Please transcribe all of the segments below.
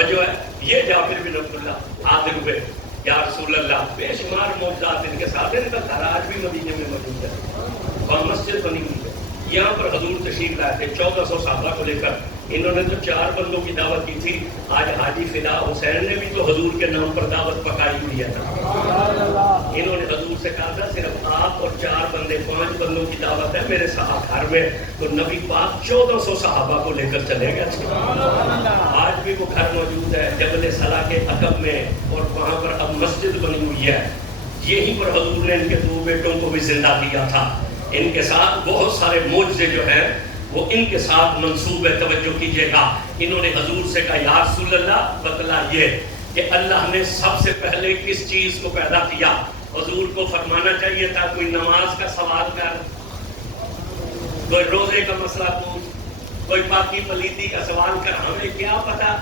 توجہ ہے. یہ جابر بن عبداللہ حاضر ہوئے، یا رسول اللہ بے شمار معجزات ان کے ساتھ، ان کا گھر آج بھی مدینے میں موجود ہے اور مسجد بنی ہوئی ہے. یہاں پر حضور تشریف لائے تھے 1400 صحابہ کو لے کر. انہوں نے تو 4 بندوں کی دعوت کی تھی. آج حاجی فدا حسین نے بھی تو حضور کے نام پر دعوت پکائی ہوئی ہے. انہوں نے حضور سے کہا تھا صرف آپ اور 4 بندے، 5 بندوں کی دعوت ہے میرے ساتھ گھر میں. تو نبی پاک 1400 صحابہ کو لے کر چلے گئے. آج بھی وہ گھر موجود ہے جبل صلا کے عقب میں، اور وہاں پر اب مسجد بنی ہوئی ہے. یہیں پر حضور نے ان کے 2 بیٹوں کو بھی زندہ کیا تھا. ان کے ساتھ بہت سارے معجزے جو ہیں وہ ان کے ساتھ منسوب ہے. توجہ کیجئے گا. انہوں نے حضور سے کہا یا رسول اللہ بتلائیے کہ اللہ نے سب سے پہلے کس چیز کو پیدا کیا. حضور کو فرمانا چاہیے تھا کوئی نماز کا سوال کر، کوئی روزے کا مسئلہ پوچھ، کوئی پاکی پلیتی کا سوال کر. ہمیں کیا پتا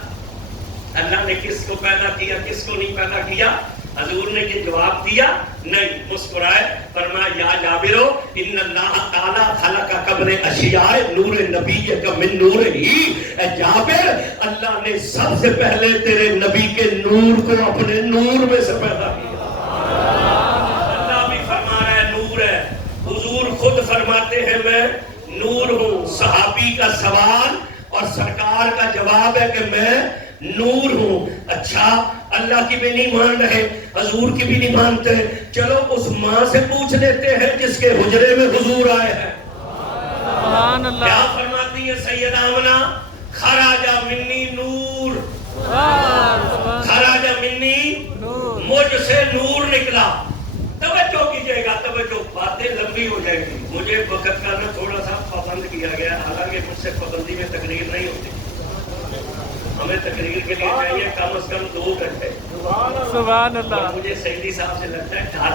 اللہ نے کس کو پیدا کیا کس کو نہیں پیدا کیا. حضور نے یہ جواب دیا نہیں، مسکرائے، فرمایا یا جابرو ان اللہ تعالی خلق قبل اشیاء نور نبی کا من نور ہی. اے جابر، اللہ نے سب سے پہلے تیرے نبی کے نور کو اپنے نور میں سے پیدا کیا. اللہ بھی فرما رہا ہے نور ہے. حضور خود فرماتے ہیں میں نور ہوں. صحابی کا سوال اور سرکار کا جواب ہے کہ میں نور ہوں. اچھا، اللہ کی بھی نہیں مان رہے، حضور کی بھی نہیں مانتے، چلو اس ماں سے پوچھ لیتے ہیں جس کے حجرے میں حضور آئے ہیں. سبحان اللہ. کیا فرماتی ہے سیدہ آمنہ؟ خراج منی نور، خراج منی، مجھ سے نور نکلا. توجہ کیجئے گا، توجہ، باتیں لمبی ہو جائیں گی. مجھے وقت کا نہ تھوڑا سا پابند کیا گیا، حالانکہ مجھ سے پابندی میں تقریر نہیں ہوتی. ہمیں تقریر کے لیے چاہیے کم از کم 2 گھنٹے. سبحان اللہ. مجھے سیدی صاحب سے لگتا ہے ڈر.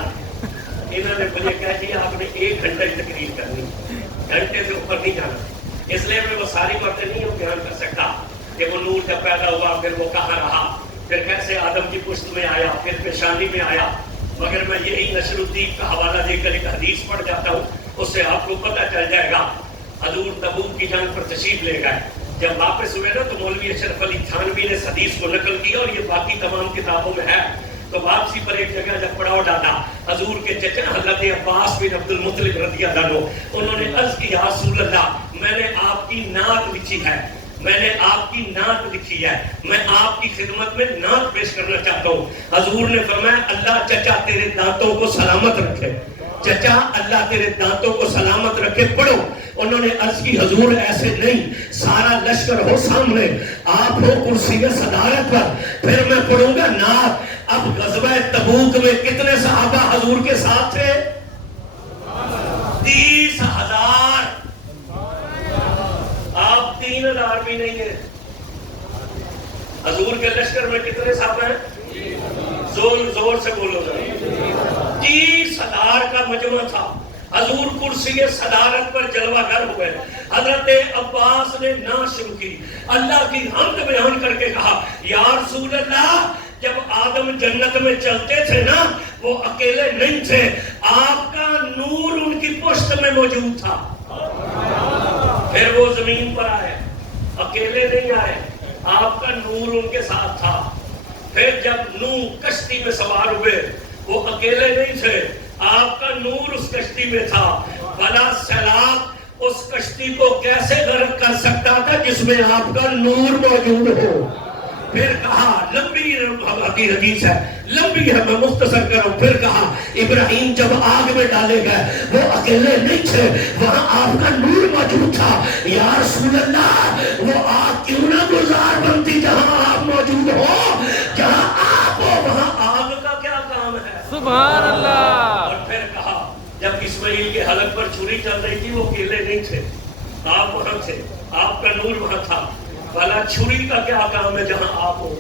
انہوں نے مجھے کہا کہ آپ نے 1 گھنٹہ ہی تقریر کرنی، گھنٹے سے اوپر نہیں جانا. اس لیے میں وہ ساری باتیں نہیں بیان کر سکتا کہ وہ نور جب پیدا ہوا پھر وہ کہاں رہا، پھر کیسے آدم کی پشت میں آیا، پھر پیشانی میں آیا. مگر میں یہی نشر الدین کا حوالہ دے کر ایک حدیث پڑھ جاتا ہوں، اس سے آپ کو پتہ چل جائے گا. حضور تبوک کی جنگ پر تشریف لے گئے. جب واپس ہوئے نا تو مولوی اشرف علی تھانوی نے اس حدیث کو نقل کیا اور یہ باقی تمام کتابوں میں ہے. تو واپسی پر ایک جگہ جب پڑاؤ ڈالا، حضور کے چچا حضرت عباس بن عبد المطلب رضی اللہ عنہ، انہوں نے عرض کی یا رسول اللہ میں نے آپ کی نعت لکھی ہے، میں نے آپ کی نعت لکھی ہے، میں آپ کی خدمت میں نعت پیش کرنا چاہتا ہوں. حضور نے فرمایا اللہ چچا تیرے دانتوں کو سلامت رکھے، چچا اللہ تیرے دانتوں کو سلامت رکھے، پڑھو. انہوں نے عرض کی حضور ایسے نہیں، سارا لشکر ہو سامنے، آپ ہو کرسی صدارت پر، پھر میں پڑھوں گا نعت. اب غزوہ تبوک میں کتنے صحابہ حضور کے ساتھ تھے؟ 30,000. آپ 3,000 بھی نہیں ہیں. حضور کے لشکر میں کتنے صحابہ ہیں؟ زور سے بولو ذرا. 30,000 کا مجمع تھا. حضور کرسی صدارت پر جلوہ گر ہوئے. حضرت عباس نے نعت شروع کی، اللہ کی حمد بیان کر کے کہا یا رسول اللہ جب آدم جنت میں چلتے تھے نا وہ اکیلے نہیں تھے، آپ کا نور ان کی پشت میں موجود تھا. پھر وہ زمین پر آئے، اکیلے نہیں آئے، آپ کا نور ان کے ساتھ تھا. پھر جب نوح کشتی میں سوار ہوئے وہ اکیلے نہیں تھے، آپ کا نور اس کشتی میں تھا. بلا سیلاب اس کشتی کو کیسے غرق کر سکتا تھا جس میں آپ کا نور موجود ہو. پھر کہا لمبی حدیث ہے، لمبی ہے، میں مختصر کروں. پھر کہا ابراہیم جب آگ میں ڈالے گئے وہ اکیلے نہیں تھے، وہاں آپ کا نور موجود تھا. یا رسول اللہ وہ آگ کیوں نہ گلزار بنتی جہاں آپ موجود ہو، جہاں آپ ہو وہاں آگ کا کیا کام ہے. سبحان اللہ. اور پھر کہا جب اسماعیل کے حلق پر چھری چل رہی تھی وہ اکیلے نہیں تھے، آپ وہاں تھے، آپ کا نور وہاں تھا. بھلا چھری کا کیا کام ہے جہاں آپ ہو.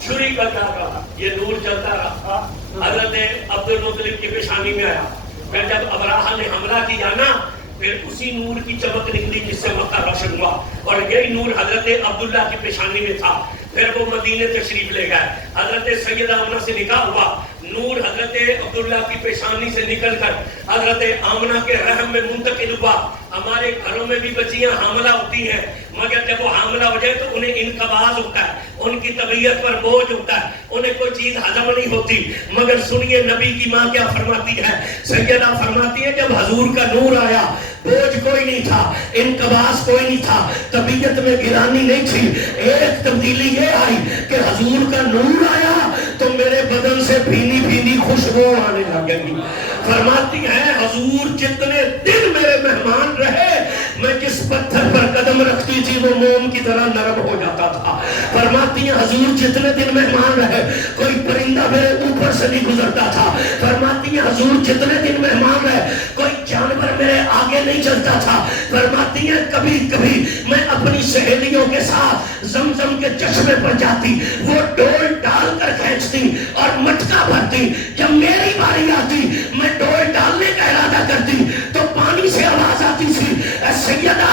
چھری کا کیا کام، یہ نور چلتا رہا. حضرت عبد المطلب کی پیشانی میں آیا. پھر جب ابراہا نے حملہ کیا نا پھر اسی نور کی چمک نکلی جس سے مکہ روشن ہوا، اور یہی نور حضرت عبداللہ کی پیشانی میں تھا. پھر وہ مدینے تشریف لے گئے. حضرت سیدہ آمنہ سے نکاح ہوا، نور حضرت عبداللہ کی پیشانی سے نکل کر حضرت آمنہ کے رحم میں منتقل ہوا. ہمارے گھروں میں بھی بچیاں حاملہ ہوتی ہیں، مگر جب وہ حاملہ ہو جائے تو انہیں انقباض ہوتا ہے، ان کی طبیعت پر بوجھ ہوتا ہے، انہیں کوئی چیز ہضم نہیں ہوتی. مگر سنیے نبی کی ماں کیا فرماتی ہے، سیدہ فرماتی ہے جب حضور کا نور آیا بوجھ کوئی نہیں تھا، انقباض کوئی نہیں تھا، طبیعت میں گرانی نہیں تھی. ایک تبدیلی یہ آئی کہ حضور کا نور آیا تو میرے بدن سے بھینی بھینی خوشبو آنے لگی. فرماتی ہیں حضور جتنے دن میرے مہمان رہے میں جس پتھر پر قدم رکھتی تھی وہ موم کی طرح نرم ہو جاتا تھا. فرماتی ہیں حضور جتنے دن مہمان رہے کوئی پرندہ میرے اوپر سے نہیں گزرتا تھا. فرماتی ہیں حضور جتنے دن مہمان رہے کوئی جانور میرے آگے نہیں چلتا تھا. فرماتی ہیں کبھی کبھی میں اپنی سہیلیوں کے ساتھ زمزم کے چشمے پر جاتی، وہ ڈول ڈال کر کھینچتی اور مٹکا بھرتی. جب میری باری آتی میں ڈول ڈالنے کا ارادہ کرتی تو پانی سے آواز آتی تھی، اے سیدہ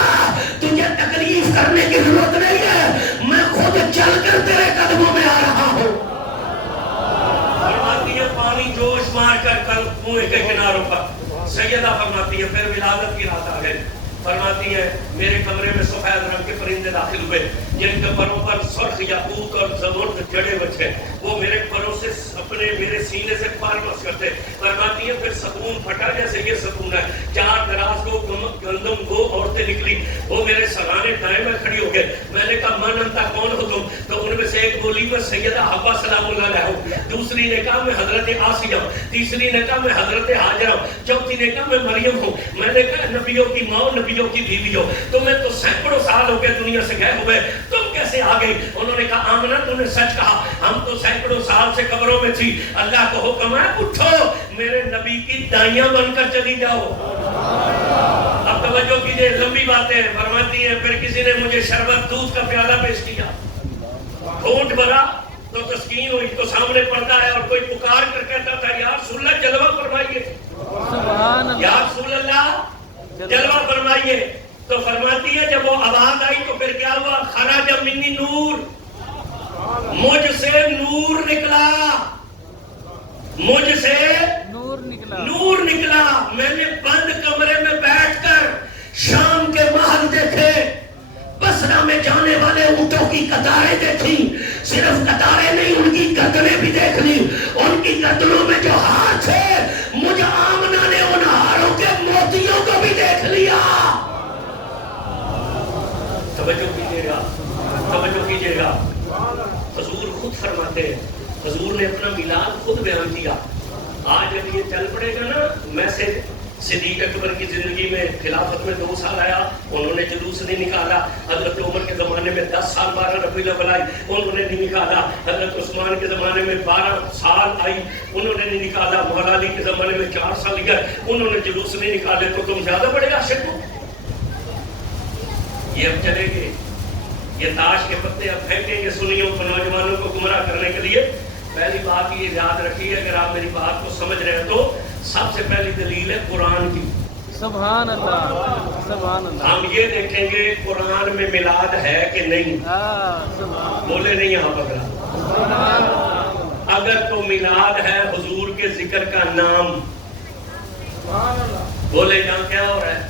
تجھے تکلیف کرنے کی ضرورت نہیں ہے، میں خود چل کر تیرے قدموں میں آ رہا ہوں. فرماتی ہے پانی جوش مار کر کل کنویں کے کناروں پر. سیدہ فرماتی ہے پھر ولادت کی رات آ گئی. فرماتی ہے میرے کمرے میں سفید رنگ کے پرندے داخل ہوئے جن کے پروں پر سرخ یاقوت اور زمرد جڑے بچے، وہ میرے پروں سے اپنے میرے سینے سے پار مس کرتے. فرماتی ہے پھر ستون پھٹا جیسے یہ ستون ہے، 4 دراز کو گندم 2 عورتیں نکلی، وہ میرے سرانے دائیں میں کھڑی ہو گئے. میں نے کہا من انتا کون ہو تم؟ تو ان میں سے ایک بولی میں سیدہ حوا سلام اللہ علیہ ہوں، دوسری نے کہا میں حضرت آسیہ ہوں، تیسری نے کہا میں حضرت ہاجرہ ہوں، چوتھی نے کہا میں مریم ہوں. میں نے کہا نبیوں کی ماں نبیوں کی بیوی ہو، تمہیں تو سینکڑوں سال ہو گئے دنیا سے گئے ہوئے، تم کیسے آ گئی؟ انہوں نے کہا آمنہ تم نے سچ کہا، ہم تو سینکڑوں سال سے قبروں میں تھی، اللہ کو حکم ہے اٹھو میرے نبی کی دائیاں بن کر چلی جاؤ. اب توجہ کیجئے، لمبی باتیں. فرماتی ہیں پھر کسی نے مجھے شربت دودھ کا پیالہ پیش کیا، گھونٹ بھرا تو تسکین ہوئی تو سامنے پڑتا ہے اور کوئی پکار کر کہتا تھا یا رسول اللہ جلوہ فرمائیے، یا رسول اللہ جلوہ فرمائیے. تو فرماتی ہے جب وہ آواز آئی تو پھر کیا ہوا، خرج منی نور، مجھ سے نور نکلا، مجھ سے نور نکلا. میں نے بند کمرے میں بیٹھ کر شام کے محل دیکھے، بصرہ میں جانے والے اونٹوں کی قطاریں دیکھی، صرف قطاریں نہیں ان کی گردنیں بھی دیکھ لی. ان کی گردنوں میں جو ہار تھے مجھے آمنہ نے ان ہاروں کے موتیوں کو بھی دیکھ لیا. توجہ کیجئے گا، توجہ کیجئے گا. حضور خود فرماتے ہیں، حضور نے اپنا میلاد خود بیان کیا. آج جب یہ چل پڑے گا نا، میں سے صدیق اکبر کی زندگی میں خلافت میں 2 سال آیا، انہوں نے جلوس نہیں نکالا. حضرت عمر کے زمانے میں 10 سال 12 ربیع الاول آئی، انہوں نے نہیں نکالا. حضرت عثمان کے زمانے میں 12 سال آئی، انہوں نے نہیں نکالا. مولا علی کے زمانے میں 4 سال گئے، انہوں نے جلوس نہیں نکالے. تو تم زیادہ بڑے عاشق ہو. یہ اب چلے گے، یہ تاش کے پتے اب پھینکیں گے سنیوں کو، نوجوانوں کو گمراہ کرنے کے لیے. پہلی بات یہ یاد رکھیے، اگر آپ میری بات کو سمجھ رہے ہیں تو سب سے پہلی دلیل ہے قرآن کی. سبحان اللہ، سبحان اللہ. ہم یہ دیکھیں گے قرآن میں میلاد ہے کہ نہیں. بولے نہیں آپ اگر تو میلاد ہے حضور کے ذکر کا نام، بولے جہاں کیا ہو رہا ہے،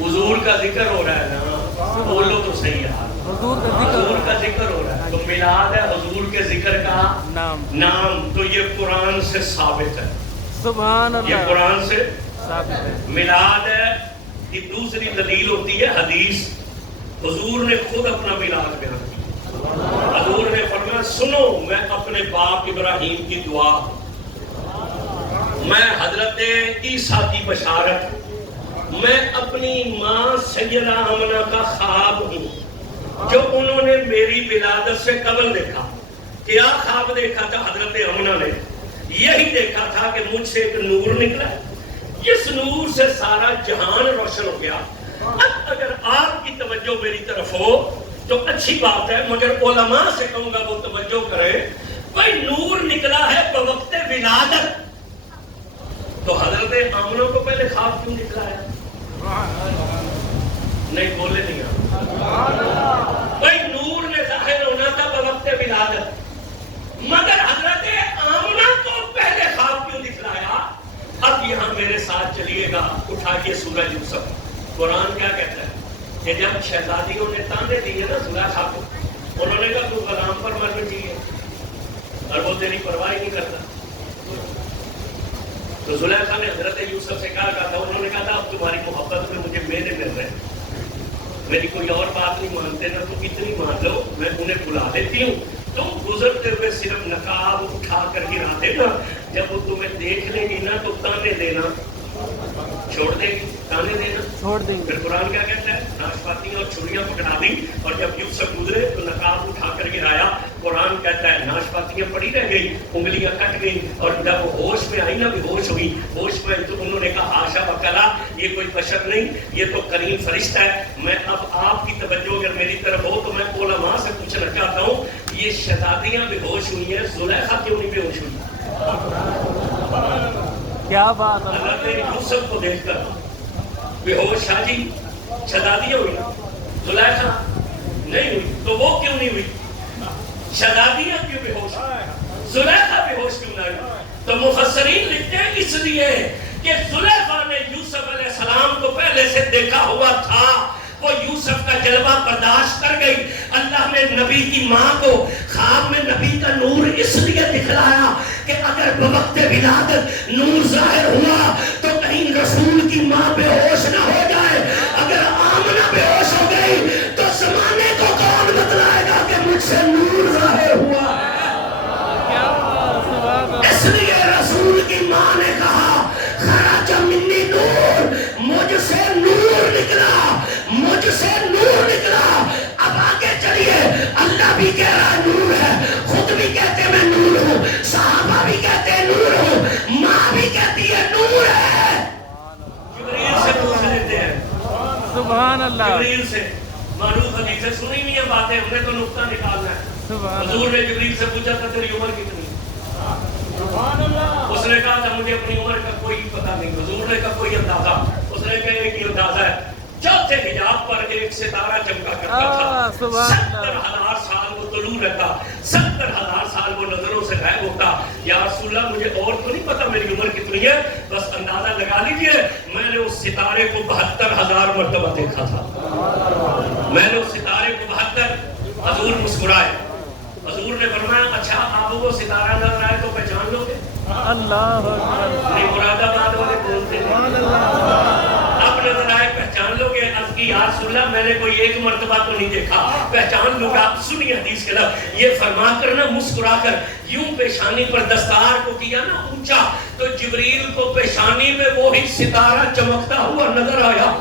حضور کا ذکر ہو رہا ہے نا، بولو تو صحیح ہے، حضور کا ذکر ہو رہا ہے. تو میلاد ہے حضور کے ذکر کا نام. تو یہ قرآن سے ثابت ہے. سبحان اللہ، یہ قرآن سے ثابت ہے. میلاد ہے. یہ دوسری دلیل ہوتی ہے حدیث. حضور نے خود اپنا میلاد بیان کیا. حضور نے فرمایا سنو میں اپنے باپ ابراہیم کی دعا، میں حضرت عیسیٰ کی بشارت، میں اپنی ماں سیدہ آمنہ کا خواب ہوں جو انہوں نے میری ولادت سے قبل دیکھا. کیا خواب دیکھا تھا حضرت آمنہ نے؟ یہی دیکھا تھا کہ مجھ سے ایک نور نکلا، جس نور سے سارا جہان روشن ہو گیا. اب اگر آپ کی توجہ میری طرف ہو تو اچھی بات ہے، مگر علماء سے کہوں گا وہ توجہ کریں. بھائی نور نکلا ہے بوقت ولادت، تو حضرت آمنہ کو پہلے خواب کیوں دکھلایا؟ نہیں بولے نہیں آپ. بھائی نور نے ظاہر ہونا تھا بوقت ولادت، مگر حضرت آمنہ کو پہلے خواب کیوں دکھلایا؟ اب یہاں میرے ساتھ چلیے گا، اٹھائیے سورہ یوسف. قرآن کیا کہتا ہے؟ کہ جب شہزادیوں نے تانے دیے نا زلیخا کو، انہوں نے کہا تو غلام پر مرنا چاہیے اور وہ تیری پرواہ نہیں کرتا. تو زلیخا نے حضرت یوسف سے کہا تھا، انہوں نے کہا تھا اب تمہاری محبت میں مجھے میرے مل رہے ہیں، میری کوئی اور بات نہیں مانتے نا تو اتنی مان لو میں انہیں بلا دیتی ہوں، تم گزرتے ہوئے صرف نقاب اٹھا کر گرا دینا، جب وہ تمہیں دیکھ لے گی نا تو تانے دینا چھوڑ دے گی، تانے دینا چھوڑ دیں گے. پھر قرآن کیا کہتا ہے؟ ناشپاتیاں اور چھریاں پکڑا دی اور جب یوسف گزرے تو نقاب اٹھا کر گرایا. قرآن کہتا ہے ناشپاتیاں پڑی رہ گئی، انگلیاں کٹ گئی، اور جب وہ ہوش میں آئی نا، بے ہوش ہوئی، ہوش میں تو انہوں نے کہا آشا وکلا، یہ کوئی بشر نہیں، یہ تو کریم فرشتہ ہے. میں اب آپ کی توجہ اگر میری طرف ہو تو میں علماء سے پوچھنا چاہتا ہوں، یہ شہزادیاں بے ہوش ہوئی ہیں، زلیخا کیوں نہیں بے ہوش ہوئی؟ کیا بات ہے. اللہ نے یوسف کو دیکھ کر بے ہوش شاہجی شہزادیاں ہوئی، زلیخا نہیں ہوئی، تو وہ کیوں نہیں ہوئی؟ شہزادیاں کیوں بے ہوش، زلیخا بے ہوش کیوں نہ ہوئی؟ تو مفسرین لکھتے ہیں اس لیے کہ زلیخا نے یوسف علیہ السلام کو پہلے سے دیکھا ہوا تھا، وہ یوسف کا جلوہ برداشت کر گئی. اللہ نے نبی کی ماں کو خواب میں نبی کا نور اس لیے دکھلایا کہ اگر بوقت ولادت نور ظاہر ہوا تو کہیں رسول کی ماں بے ہوش نہ ہو جائے. اگر آمنہ بے ہوش ہو گئی تو زمانے کو کون بتلائے گا کہ مجھ سے نور ظاہر ہوا. اس لیے رسول کی ماں نے کہا خرج منی نور، مجھ سے نور نکلا، مجھ سے نور نکلا. اب آگے چلیے، اللہ بھی کہہ رہا نور ہے، خود بھی کہتے میں نور ہوں، صحابہ بھی کہتے ہیں نور ہوں، ماں بھی کہتی ہے نور ہے. جبریل سے پوچھ لیتے ہیں، سبحان اللہ. جبریل سے معروف حدیث سے سنی ہوئی ہیں باتیں، ہم نے تو نقطہ نکالنا ہے. حضور نے جبریل سے پوچھا تھا تیری عمر کتنی؟ اس نے کہا تھا مجھے اپنی عمر کا کوئی پتہ نہیں. حضور نے کہا کوئی اندازہ؟ اس نے کہا ایک ہی اندازہ ہے، چوتھے حجاب پر ایک ستارہ چمکا کرتا تھا، 70,000 سال وہ طلوع رہتا، 70,000 سال وہ نظروں سے غائب ہوتا. یا رسول اللہ مجھے اور تو نہیں پتا میری عمر کتنی ہے، بس اندازہ لگا لیجئے میں نے اس ستارے کو 72,000 مرتبہ دیکھا تھا. میں نے اس ستارے کو 72. حضور مسکرائے، حضور نے فرمایا اچھا آپ وہ ستارہ نظر آئے تو پہچان لو گے؟ اللہ نہیں، مراد آباد والے بولتے ہیں اب نظر آئے پہچان لو گے؟ عرض کی یا رسول اللہ میں نے کوئی ایک مرتبہ تو نہیں دیکھا، پہچان لو گا. آپ سنیے حدیث کے لفظ، یہ فرما کر نہ مسکرا کر یوں پیشانی پر دستار کو کیا نا اونچا، تو جبریل کو پیشانی میں وہی ستارہ چمکتا ہوا نظر آیا.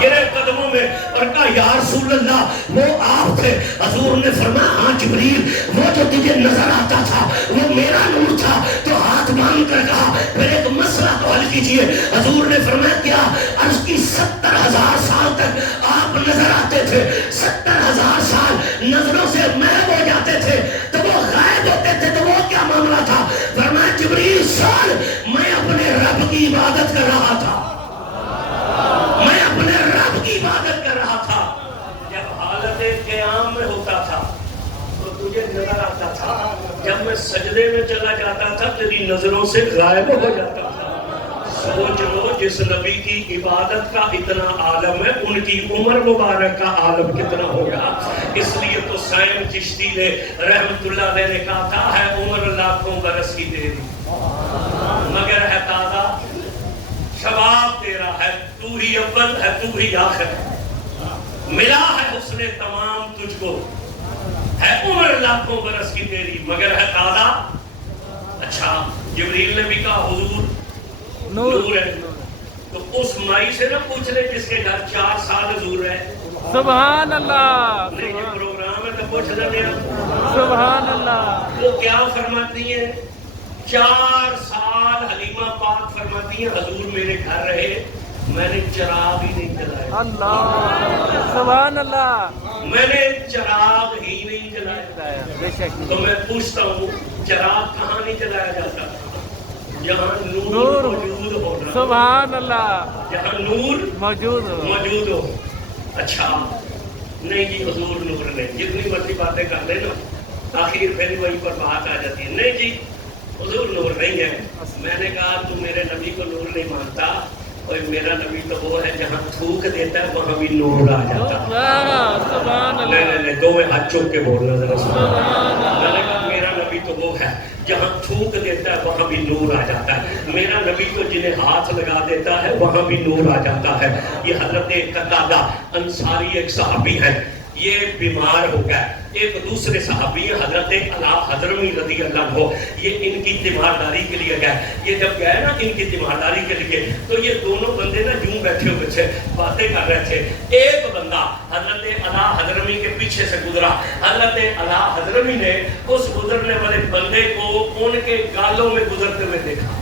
گرے قدموں میں اور کہا یا رسول اللہ وہ آپ تھے. حضور نے فرمایا ہاں جبریل، وہ جو تجھے نظر آتا تھا وہ میرا نور تھا. تو ہاتھ مانگ کر کہا پھر ایک مسئلہ تو حل کیجئے. حضور نے فرمایا کیا؟ عرض کی 70,000 سال تک آپ نظر آتے تھے، 70,000 سال نظروں سے محو ہو جاتے تھے تو وہ غائب ہوتے تھے، تو وہ کیا معاملہ تھا؟ فرمایا جبریل سال میں اپنے رب کی عبادت کر رہا تھا، میں اپنے رب کی عبادت کر رہا تھا. جب حالت قیام میں ہوتا تھا تو تجھے نظر آتا تھا، جب میں سجدے میں چلا جاتا تھا تیری نظروں سے غائب ہو جاتا تھا. سوچ لو جس نبی کی عبادت کا اتنا عالم ہے ان کی عمر مبارک کا عالم کتنا ہوگا. اس لیے تو سائن چشتی نے رحمت اللہ علیہ نے کہا تھا ہے عمر لاکھوں برس کی تیری مگر ہے تازہ شباب تیرا، ہے تو ہی اول ہے تو ہی آخر، ملا ہے حسن تمام تجھ کو، ہے عمر لاکھوں برس کی تیری مگر ہے تازہ. اچھا جبریل نے بھی کہا حضور نور ہے، تو اس مائی سے نہ پوچھ لے جس کے گھر 4 سال حضور رہے. سبحان اللہ. نہیں یہ پروگرام ہے تو پوچھ لے. سبحان اللہ. وہ کیا فرماتی ہیں؟ 4 سال حلیمہ پاک فرماتی ہیں حضور میرے گھر رہے، میں نے چراغ ہی نہیں جلایا. اللہ سبحان اللہ. میں نے چراغ ہی نہیں جلایا. تو میں پوچھتا ہوں چراغ کہاں نہیں جلایا جاتا؟ جہاں نور موجود ہو. سبحان اللہ. جہاں نور موجود ہو. اچھا نہیں جی حضور نور نہیں، جتنی مرضی باتیں کر لیں نا آخر پھر وہیں پر بات آ جاتی ہے نہیں جی حضور نور نہیں ہے. میں نے کہا تو میرے نبی کو نور نہیں مانتا اور میرا نبی تو وہ ہے جہاں تھوک دیتا ہے وہاں بھی نور آ جاتا ہے. سبحان اللہ. نہیں دو میں ہاتھ چوک کے بولنا ذرا میں نے کہا میرا نبی تو وہ ہے جہاں تھوک دیتا ہے وہاں بھی نور آ جاتا ہے. میرا نبی تو جنہیں ہاتھ لگا دیتا ہے وہاں بھی نور آ جاتا ہے. یہ حضرت قتادہ انصاری ایک صحابی ہے, یہ بیمار ہو گیا. ایک دوسرے صحابی ہیں حضرت علا حضرمی رضی اللہ عنہ, یہ ان کی تیمارداری کے لیے گئے. یہ جب گئے نا ان کی تیمارداری کے لیے تو یہ دونوں بندے نا یوں بیٹھے ہوئے تھے, باتیں کر رہے تھے. ایک بندہ حضرت علا حضرمی کے پیچھے سے گزرا. حضرت علا حضرمی نے اس گزرنے والے بندے کو ان کے گالوں میں گزرتے ہوئے دیکھا.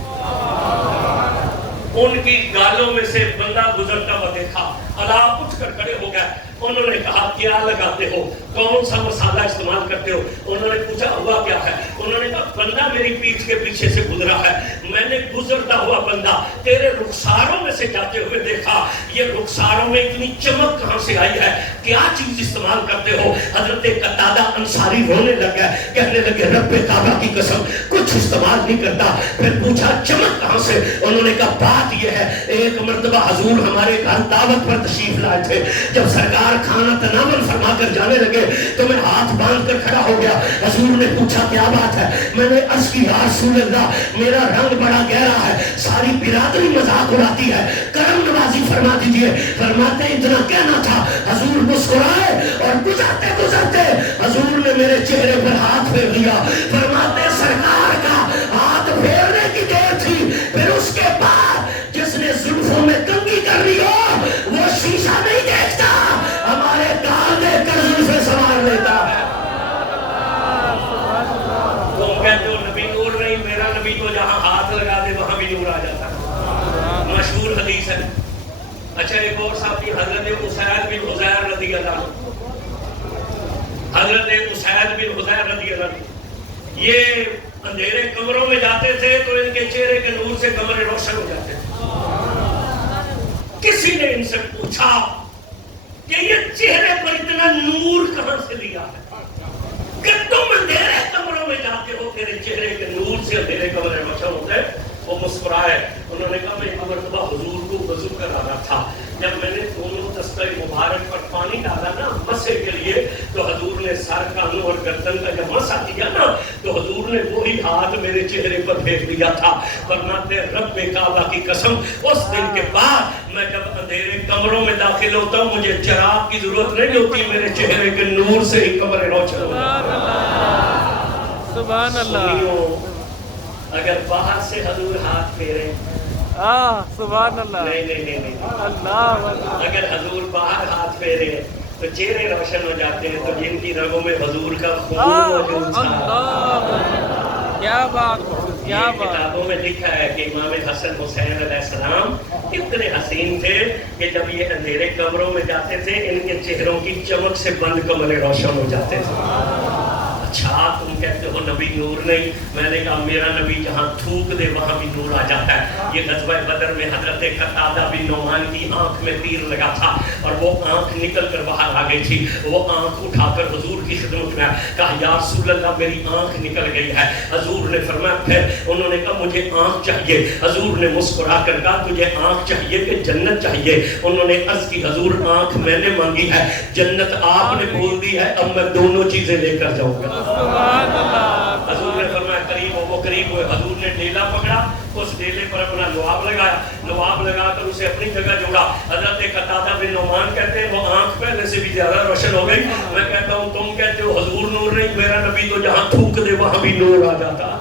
ان کی گالوں میں سے بندہ گزرتا ہوا دیکھا. علا اٹھ کر کھڑے ہو گئے. انہوں نے کہا کیا لگاتے ہو, کون سا مسالہ استعمال کرتے ہو؟ انہوں نے پوچھا ہوا کیا ہے؟ انہوں نے کہا بندہ میری پیٹھ کے پیچھے سے گزرا ہے, میں نے گزرتا ہوا بندہ تیرے رخساروں میں سے جاتے ہوئے دیکھا. یہ رخساروں میں اتنی چمک کہاں سے آئی ہے, کیا چیز استعمال کرتے ہو؟ حضرت قتادہ انصاری رونے لگ گئے, کہنے لگے رب کعبہ کی قسم کچھ استعمال نہیں کرتا. پھر پوچھا چمک کہاں سے؟ انہوں نے کہا بات یہ ہے, ایک مرتبہ حضور ہمارے گھر دعوت پر تشریف لائے تھے. جب سرکار کھانا تناول فرما کر جانے لگے تو میں ہاتھ باندھ کر کھڑا ہو گیا. حضور نے پوچھا کیا بات ہے؟ میں نے عرض کی یا رسول اللہ میرا رنگ بڑا گہرا ہے, ساری برادری مذاق اڑاتی ہے, کرم نوازی فرما دیجئے. فرماتے اتنا کہنا تھا. حضور مسکرائے اور گزرتے گزرتے حضور نے میرے چہرے پر ہاتھ پھیر دیا. فرماتے سرکار کا ہاتھ پھیرنے کی دیر تھی, پھر اس کے بعد جس نے زلفوں میں کنگھی کر لی ہو وہ شیشہ نہیں دیکھتا, ہمارے گال دیکھ کر زلفیں سنوار لیتا ہے. تم کہتے ہو نبی نور نہیں, میرا نبی تو جہاں ہاتھ لگا دے وہاں بھی نور آ جاتا ہے. مشہور حدیث ہے. اچھا ایک اور صحابی حضرت اسید بن حضیر رضی اللہ عنہ, حضرت اسید بن حضیر رضی اللہ عنہ یہ اندھیرے کمروں میں جاتے تھے تو ان کے چہرے کے نور سے کمرے روشن ہو جاتے تھے. کسی نے ان سے پوچھا کہ یہ چہرے پر اتنا نور کہاں سے لیا ہے کہ تم اندھیرے کمروں میں جاتے ہو تیرے چہرے کے نور سے اندھیرے کمرے روشن ہوتے ہیں. وہ مسکرائے. انہوں نے کہا میں ایک مرتبہ حضور کو وضو کرانا تھا, جب میں نے دونوں دستہ مبارک پر پانی ڈالا نا مسے کے لیے تو حضور نے سر کانوں اور گردن کا جب مسا کیا نا تو حضور نے وہی ہاتھ میرے چہرے پر پھیر دیا تھا. فرماتے رب کعبہ کی قسم اس دن کے بعد میں جب اندھیرے کمروں میں داخل ہوتا ہوں مجھے چراغ کی ضرورت نہیں ہوتی, میرے چہرے کے نور سے ہی کمرے روشن ہو جاتے ہیں. سبحان اللہ. اگر باہر سے حضور ہاتھ پھیرے سبحان اللہ. نہیں اللہ. اگر حضور باہر ہاتھ پھیرے تو چہرے روشن ہو جاتے ہیں, تو جن کی رگوں میں حضور کا خون موجود تھا. کیا بات, کیا بات. کتابوں میں لکھا ہے کہ امام حسن حسین علیہ السلام اتنے حسین تھے کہ جب یہ اندھیرے کمروں میں جاتے تھے ان کے چہروں کی چمک سے بند کمرے روشن ہو جاتے تھے. اچھا تم کہتے ہو نبی نور نہیں, میں نے کہا میرا نبی جہاں تھوک دے وہاں بھی نور آ جاتا ہے. یہ غزوہ بدر میں حضرت قتادہ بن نعمان کی آنکھ میں تیر لگا تھا اور وہ آنکھ نکل کر باہر آ گئی تھی. وہ آنکھ اٹھا کر حضور کی خدمت میں کہا یا رسول اللہ میری آنکھ نکل گئی ہے. حضور نے فرمایا پھر؟ انہوں نے کہا مجھے آنکھ چاہیے. حضور نے مسکرا کر کہا تجھے آنکھ چاہیے کہ جنت چاہیے؟ انہوں نے عرض کی حضور آنکھ میں نے مانگی ہے, جنت آپ نے بول دی ہے, اب میں دونوں چیزیں لے کر جاؤں گا. سبحان اللہ. حضور نے فرمایا قریب ہو. وہ قریب ہوئے. حضور نے ڈیلا پکڑا, اس ڈیلے پر اپنا لعاب لگایا, لعاب لگا کر اسے اپنی جگہ جوڑا. حضرت قتادہ بن نعمان کہتے ہیں وہ آنکھ پہلے سے بھی زیادہ روشن ہو گئی. میں کہتا ہوں تم کہتے ہو حضور نور نہیں, میرا نبی تو جہاں تھوک دے وہاں بھی نور آ جاتا.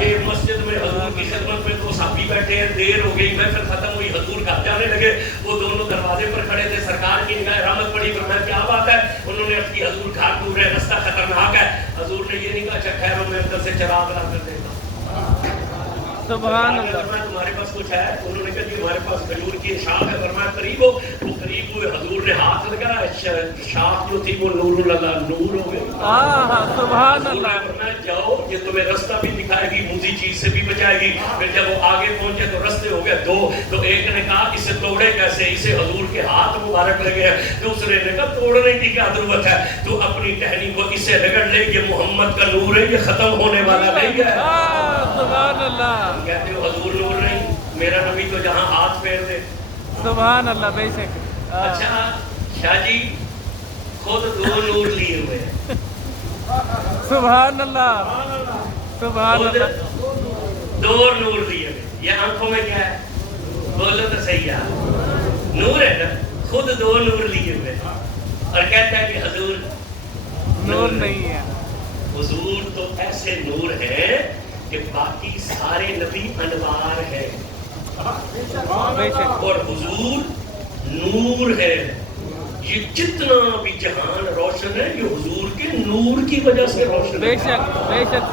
یہ مسجد میں حضور کی خدمت میں دو صحابی بیٹھے ہیں, دیر ہو گئی, محفل ختم ہوئی, حضور گھر جانے لگے. وہ دونوں دروازے پر کھڑے تھے, سرکار کی نگاہ رحمت پڑی. فرمایا کیا بات ہے؟ انہوں نے عرض کی حضور گھر دور ہے, رستہ خطرناک ہے. حضور نے یہ نہیں کہا اچھا ٹھہرو میں اندر سے چراغ لا کر دیتا. سبحان اللہ. تمہارے پاس کچھ ہے؟ انہوں نے کہا جی ہمارے پاس کھجور کی شاخ ہے. فرمایا قریب ہو. وہ قریب ہوئے, حضور نے ہاتھ لگایا, شاخ جو تھی وہ نور اللہ نور ہو گئی. سبحان اللہ. فرمایا جاؤ, یہ تمہیں رستہ بھی دکھائے گی, موذی چیز سے بھی بچائے گی. پھر جب وہ آگے پہنچے تو رستے ہو گئے دو. تو ایک نے کہا اسے توڑے کیسے, اسے حضور کے ہاتھ مبارک لگے ہیں. دوسرے نے کہا توڑنے کی کیا ضرورت ہے, تو اپنی ٹہنی کو اسے رگڑ لے, یہ محمد کا نور ہے, یہ ختم ہونے والا نہیں ہے. سبحان اللہ. کہتے ہو حضور نور نہیں, میرا نبی تو جہاں ہاتھ پھیر دے. سبحان اللہ بے شک. اچھا شاہ جی خود 2 نور لیے ہوئے ہیں. سبحان اللہ سبحان خود اللہ. 2 نور لیے ہوئے. یہ آنکھوں میں کیا ہے؟ بولو تو صحیح یار. نور ہے نا. خود 2 نور لیے ہوئے اور کہتا ہے کہ حضور نور نہیں ہے. حضور تو ایسے نور ہیں کہ باقی سارے نبی انوار ہیں بے شک. اور حضور نور ہے. یہ جتنا بھی جہان روشن ہے یہ حضور کے نور کی وجہ سے روشن بے ہے. شک بے شک.